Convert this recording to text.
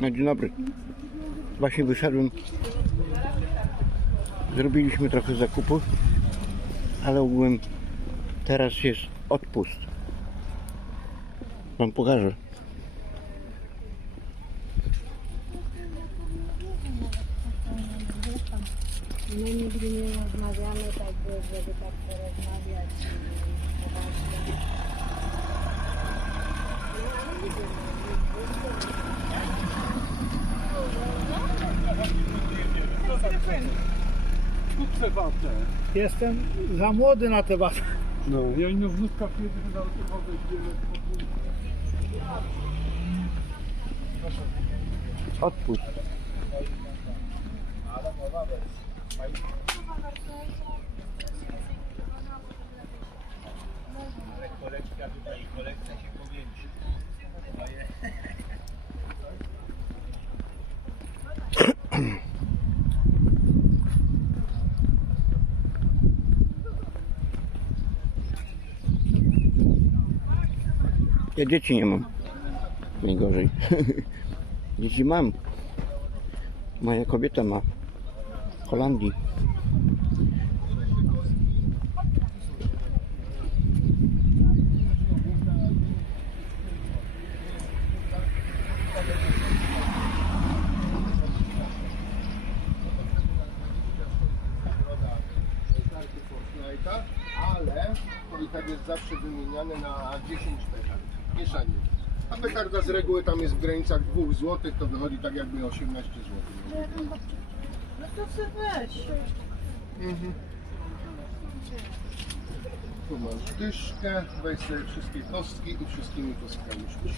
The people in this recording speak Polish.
No dzień dobry. Właśnie wyszedłem. Zrobiliśmy trochę zakupów, ale ogółem teraz jest odpust. Wam pokażę. My nigdy nie rozmawiamy tak, żeby tak porozmawiać. Poważnie. Krótce watę. Jestem za młody na te baty. No, ja ino wnuczka kiedy na wodę idziemy. Odpust. Ja dzieci nie mam. Najgorzej. dzieci mam. Moja kobieta ma. W Holandii. ale to i tak jest zawsze wymieniane na 10 petard. Mieszanie. A petarda z reguły tam jest w granicach 2 zł, to wychodzi tak jakby 18 zł. No to chcę weź. Tu masz dyszkę, weź sobie wszystkie kostki i wszystkimi kostkami rzuć.